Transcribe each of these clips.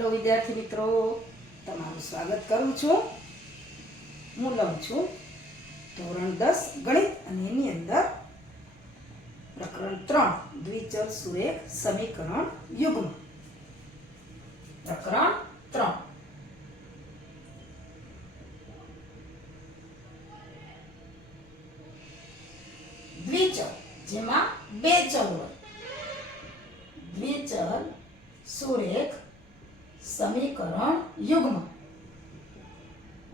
Hello વિદ્યાર્થી મિત્રો, તમારું સ્વાગત કરું છું. હું લઉં છું ધોરણ 10 ગણિત અને એની અંદર પ્રકરણ 3 દ્વિચલ સુરેખ સમીકરણ યુગ્મ. પ્રકરણ 3 દ્વિચલ જેમાં બે ચલ હોય. દ્વિચલ સુરેખ સમીકરણ યુગ્મ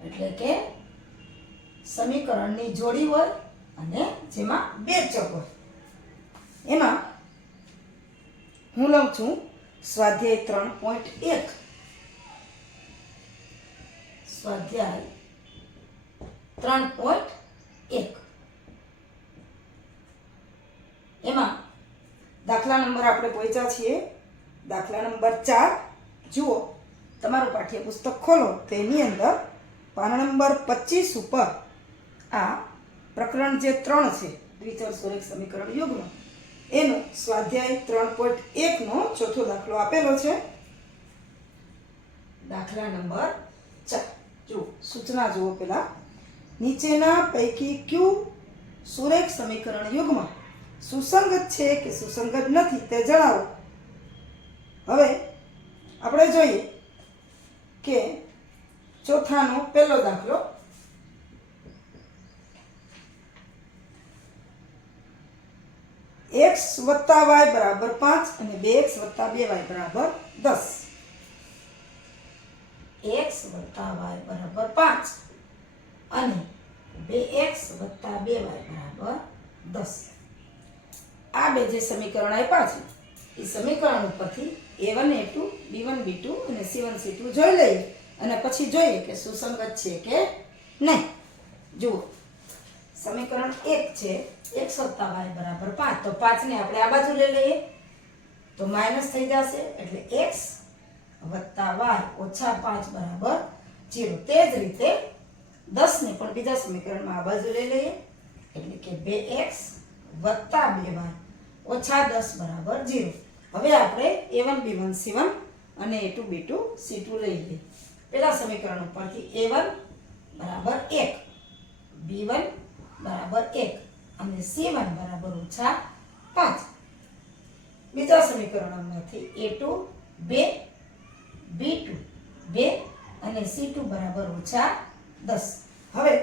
એટલે કે સમીકરણની જોડી હોય અને જેમાં બે ચલ હોય. એમાં હું લઉં છું સ્વાધ્યાય 3.1. સ્વાધ્યાય 3.1 એમાં દાખલા નંબર આપણે પહોંચ્યા છીએ. દાખલા નંબર 4 જુઓ, તમારું પાઠ્યપુસ્તક ખોલો તો એની અંદર પાના નંબર 25 ઉપર આ પ્રકરણ જે 3 છે દ્વિચલ સુરેખ સમીકરણ યુગ્મ એનો સ્વાધ્યાય 3.1 નો ચોથો દાખલો આપેલો છે. દાખલા નંબર 4 જુઓ, સૂચના જુઓ. પેલા નીચેના પૈકી કયું સુરેખ સમીકરણ યુગ્મ સુસંગત છે કે સુસંગત નથી તે જણાવો. હવે આપણે જોઈએ કે ચોથાનો પહેલો દાખલો. x + y = 5 અને 2x + 2y = 10. x + y = 5 અને 2x + 2y = 10. આ બે જે સમીકરણ આપ્યા છે એ સમીકરણ ઉપરથી a1 a2 b1 b2 અને c1 c2 જોઈ લઈએ અને પછી જોઈએ કે સુસંગત છે કે નહીં. જુઓ, સમીકરણ 1 છે x + y = 5, તો 5 ને આપણે આ બાજુ લઈ લઈએ તો માઈનસ થઈ જશે એટલે x + y - 5 = 0. તે જ રીતે 10 ને પણ બીજા સમીકરણમાં આ બાજુ લઈ લઈએ એટલે કે 2x + 2y - 10 = 0. હવે આપણે a1 b1 c1 અને a2 b2 c2 લઈ લઈએ. પહેલા સમીકરણ ઉપરથી a1 = 1, b1 = 1 અને c1 = -5. બીજા સમીકરણમાંથી a2 2, b2 2 અને c2 = -10. હવે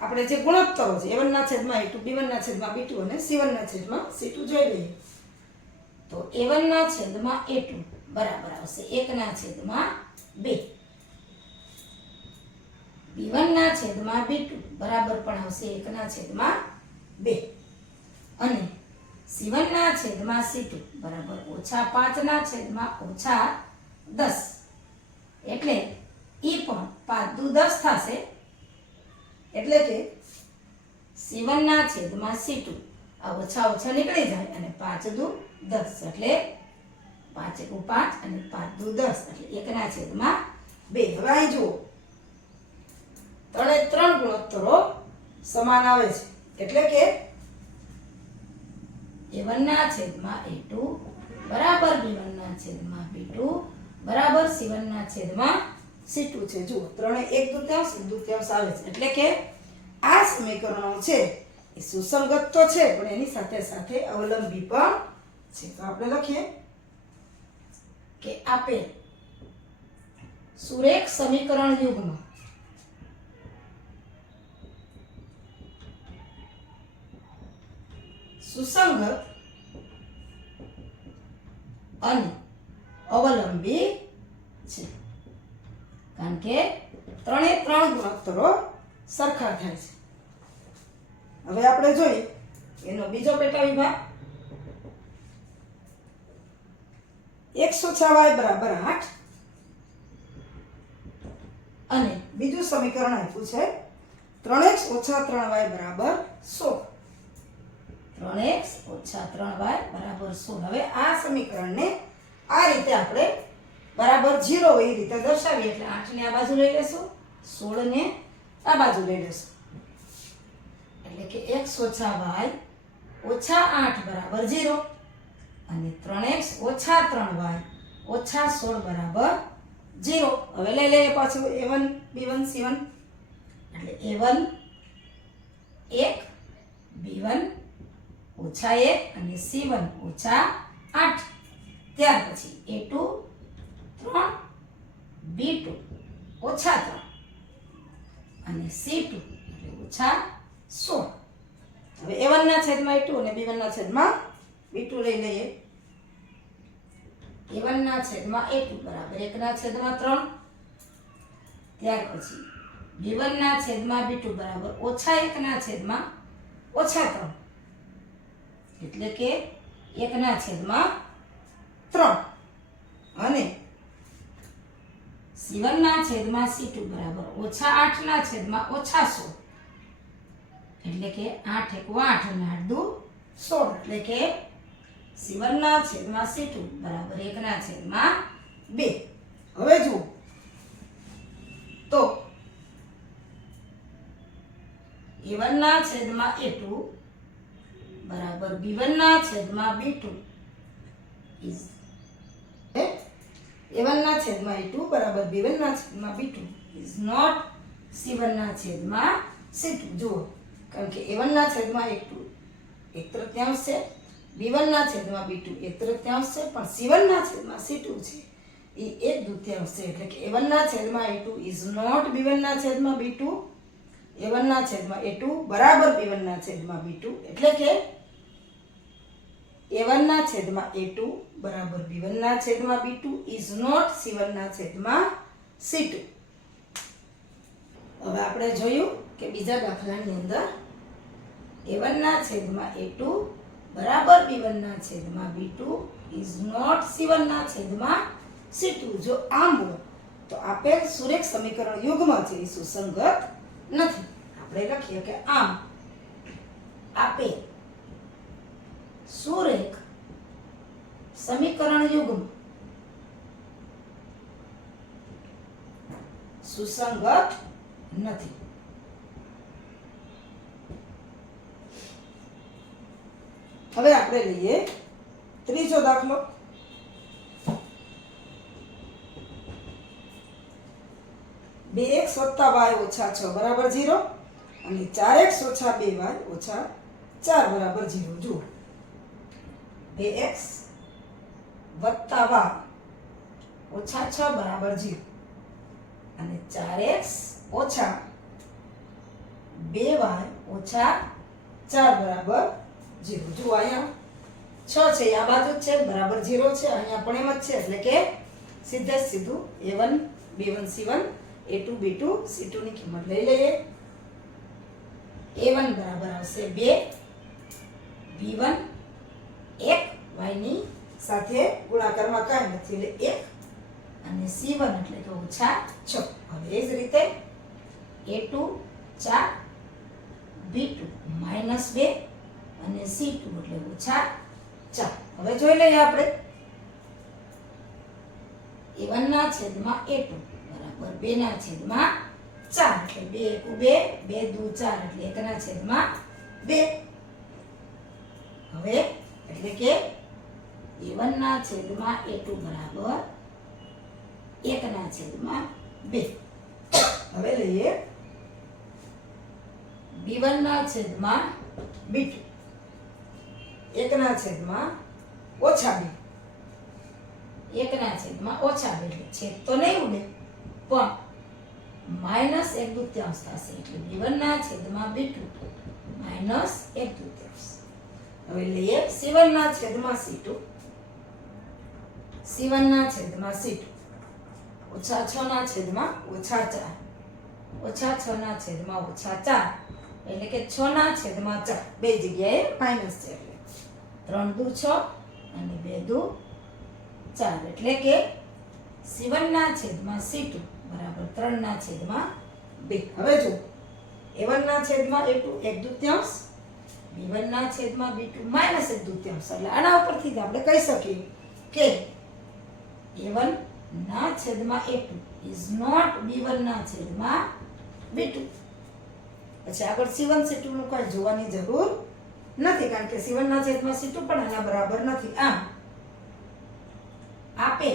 આપણે જે ગુણોત્તરો છે a1/a2 b1/b2 અને c1/c2 જોઈ લઈએ તો a1/a2 બરાબર આવશે 1/2, b1/b2 બરાબર પણ આવશે 1/2 અને c1/c2 બરાબર -5/10 એટલે ઈ પણ 5 દુ 10 થશે એટલે કે c1/c2 આ ઓછા ઓછા નીકળી જાય અને 5 દુ 10 એટલે 5 × 5 અને 5 દુ 10 એટલે 1/2. હવે અહીં જુઓ, ત્રણ ગુણોત્તરો સમાન આવે છે એટલે કે a1/a2 બરાબર b1/b2 બરાબર c1/c2 છે. જુઓ, ત્રણે 1/2 આવે છે એટલે કે આ સમીકરણો છે એ સુસંગત તો છે પણ એની સાથે સાથે અવલંબી પણ છે. તો આપણે લખીએ કે આપેલ સુરેખ સમીકરણ યુગ્મ સુસંગત અને અવલંબી છે કારણ કે ત્રણે ગુણોત્તરો સરખા થાય છે. હવે આપણે જોઈએ એનો બીજો પેટા વિભાગ. x - y = 8 અને બીજું સમીકરણ આપ્યું છે 3x - 3y = 16. 3x - 3y = 16. હવે આ સમીકરણને આ રીતે આપણે બરાબર 0 હોય એ રીતે દર્શાવીએ એટલે 8 ને આ બાજુ લઈ લેશું, 16 ને આ બાજુ લઈ લેશું એટલે કે x - y - 8 = 0 અને 3x - 3y ઓછા 16 બરાબર 0. હવે લઈ લઈએ પાછું a1 b1 c1 એટલે a1 1 b1 ઓછા 1 અને c1 ઓછા 8. ત્યાર પછી a2 3 b2 ઓછા 3 અને c2 એટલે ઓછા 16. હવે a1 ના છેદમાં a2 અને b1 ના છેદમાં b2 લઈ લઈએ. a1 ના છેદમાં a2 બરાબર 1 ના છેદમાં 3. ત્યાર પછી b1 ના છેદમાં b2 બરાબર ઓછા 1 ના છેદમાં ઓછા 3 એટલે કે 1 ના છેદમાં 3 અને c1 ના છેદમાં c2 બરાબર ઓછા 8 ના છેદમાં ઓછા 16 એટલે કે 8 1 8 અને 8 2 16 એટલે કે c1 ના છેદમાં c2 બરાબર 1 ના છેદમાં 2. હવે જુઓ તો a1 ના છેદમાં a2 બરાબર b1 ના છેદમાં b2 is a1 ના છેદમાં a2 બરાબર b1 ના છેદમાં b2 is not c1 ના છેદમાં c2. જુઓ કારણ કે a1 ના છેદમાં a2 1/3 છે, b1 ના છેદમાં b2 1/3 છે, પણ c1 ના છેદમાં c2 છે એ 1/2 છે. એટલે કે a1 ના છેદમાં a2 is not b1 ના છેદમાં b2. a1 ના છેદમાં a2 બરાબર b1 ના છેદમાં b2 એટલે કે a1 ના છેદમાં a2 બરાબર b1 ના છેદમાં b2 is not c1 ના છેદમાં c2. હવે આપણે જોયું કે બીજા દાખલાની અંદર a1 ના છેદમાં a2 બરાબર b1 ના છેદમાં b2 is not c1 ના છેદમાં c2. જો આમ હોય તો આપેલ સુરેખ સમીકરણ યુગ્મ છે એ સુસંગત નથી. આપણે લખીએ કે આમ આપેલ સુરેખ સમીકરણ યુગ્મ સુસંગત નથી. હવે આપણે લઈએ ત્રીજો દાખલો. બે x વત્તા y ઓછા 6 બરાબર 0 અને 4x ઓછા 2y ઓછા 4 બરાબર 0. જુઓ 2x વત્તા y ઓછા 6 બરાબર 0 અને 4x ઓછા 2y ઓછા 4 બરાબર 0. જુઓ અહીંયા 6 છે આ બાજુ છે બરાબર 0 છે, અહીંયા પણ એમ જ છે એટલે કે સીધે સીધું a1 b1 c1 a2 b2 c2 ની કિંમત લઈ લઈએ. a1 બરાબર આવશે 2 b1 1 y ની સાથે ગુણાકારમાં કાંઈ નથી એટલે 1 અને c1 એટલે કે ઓછા 6. હવે એ જ રીતે a2 4 b2 -2 અને c2 એટલે ઓછા 4. હવે જોઈ લઈએ આપણે a1 ના છેદમાં a2 બરાબર 2 ના છેદમાં 4 એટલે 2 1 2 2 4 એટલે 1 ના છેદમાં 2. હવે એટલે કે a1 ના છેદમાં a2 બરાબર 1 ના છેદમાં 2. હવે લઈએ b1 ના છેદમાં b2 1 ના છેદમાં ઓછા 2. 1 ના છેદમાં ઓછા 2 એટલે છેદ તો નહીં ઉડે પણ -1/2 થશે એટલે b1 ના છેદમાં b2 -1/2. હવે લઈએ c1 ના છેદમાં c2 c1 ના છેદમાં c2 ઓછા 6 ના છેદમાં ઓછા 4 ઓછા 6 ના છેદમાં ઓછા 4 એટલે કે 6 ના છેદમાં 4 બે જગ્યાએ માઈનસ છે એટલે 3 દુ 6 અને 2 દુ 4 એટલે કે c1 ના છેદમાં c2 બરાબર 3 ના છેદમાં 2. હવે જો a1 ના છેદમાં a2 1/2 b1 ના છેદમાં b2 -1/2 એટલે આના ઉપરથી જ આપણે કહી શકીએ કે a1 ના છેદમાં a2 is not b1 ના છેદમાં b2. પછી આગળ c1 c2 નું કોઈ જોવાની જરૂર નથી કારણ કે c1 ના છેદમાં c2 પણ આના બરાબર નથી. આમ આપે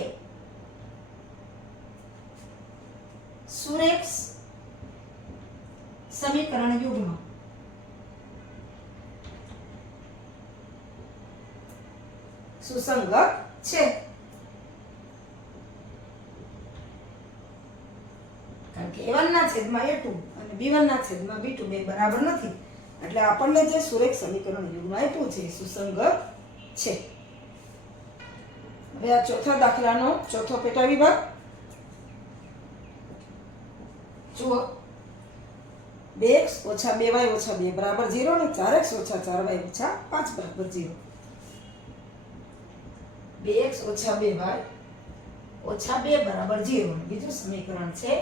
સમીકરણ યુગ્મ સુસંગત છે. કારણ કે a1 ના છેદમાં a2 અને b1 ના છેદમાં b2 બે બરાબર નથી, એટલે આપણને જે સુરેખ સમીકરણ યુગ્મ આપ્યું છે એ સુસંગત છે. હવે આ ચોથા દાખલાનો ચોથો પેટા વિભાગ જુઓ. 2x - 2y - 2 બરાબર 0 અને 4x - 4y - 5 બરાબર 0. 2x - 2y - 2 બરાબર 0. બીજું સમીકરણ છે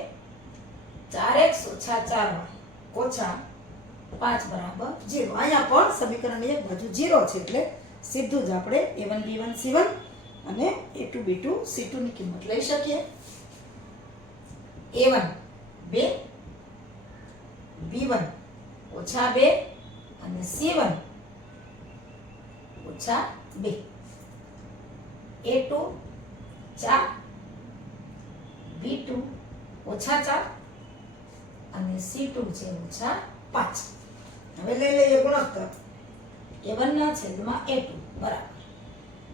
4x - 4y - 5 બરાબર 0. અહીંયા પણ સમીકરણની એક બાજુ 0 છે, એટલે સીધું જ આપણે a1 b1 c1 અને a2 b2 c2 ની કિંમત લઈ શકીએ. a1 2, b1 -2 અને c1 -2. a2 4, b2 -4 અને c2 છે -5. હવે લઈ લઈએ ગુણોત્તર. a1 ના છેદમાં a2 બરાબર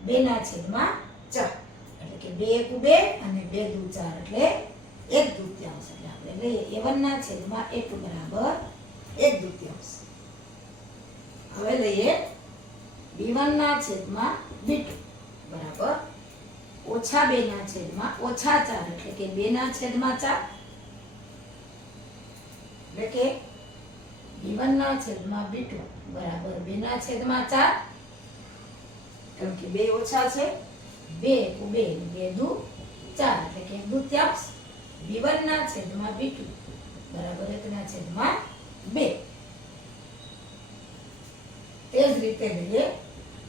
2 ના છેદમાં 4, એટલે કે 2 * 2 અને 2 * 4 એટલે 1/2. એટલે આપણે લઈએ a1 ના છેદમાં a2 બરાબર 1/2. હવે લઈએ b1 ના છેદમાં b2 બરાબર -2 ના છેદમાં -4, એટલે કે 2 ના છેદમાં 4, એટલે કે b1 ના છેદમાં b2 બરાબર 2 ના છેદમાં 4, કેમ કે 2 ઓછા છે, 2 * 2 અને 2 * 4, એટલે કે 1/2. b1 ના છેદમાં b2 બરાબર 1 ના છેદમાં 2. તે જ રીતે લઈએ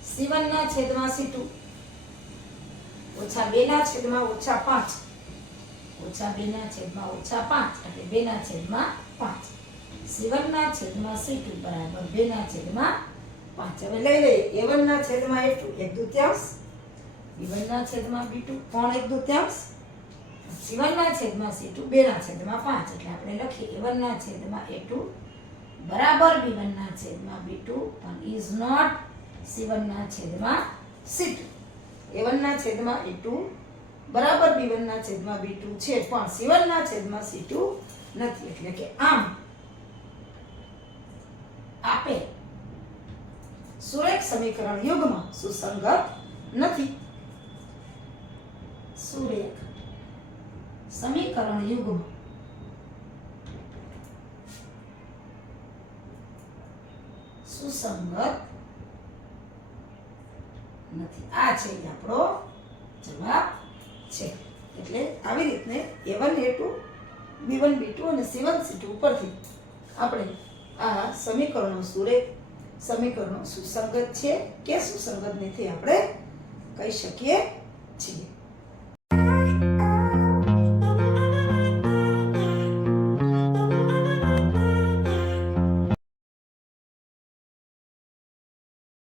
c1 ના છેદમાં c2 -2 ના છેદમાં -5, -2 ના છેદમાં -5, એટલે 2 ના છેદમાં 5. c1 ના છેદમાં c2 બરાબર 2 ના છેદમાં 5. હવે લઈ લઈએ a1 ના છેદમાં a2 1/2, b1 ના છેદમાં b2 પણ 1/2, c1 ના છેદમાં c2 2 ના છેદમાં 5, એટલે આપણે લખીએ a1 ના છેદમાં a2 બરાબર b1 ના છેદમાં b2 પણ ઇઝ નોટ c1 ના છેદમાં c2. a1 ના છેદમાં a2 બરાબર b1 ના છેદમાં b2 છે, પણ c1 ના છેદમાં c2 નથી, એટલે કે આમ આપે સુરેખ સમીકરણ યુગ્મ સુસંગત નથી. સુરેખ સમીકરણ યુગ્મ સુસંગત નથી. આ છે આપણો જવાબ છે. એટલે આવી રીતને a1 a2 b1 b2 અને c1 c2 ઉપરથી આપણે આ સમીકરણો સુરેખ સમીકરણો સુસંગત છે કે સુસંગત નથી આપણે કહી શકીએ છીએ.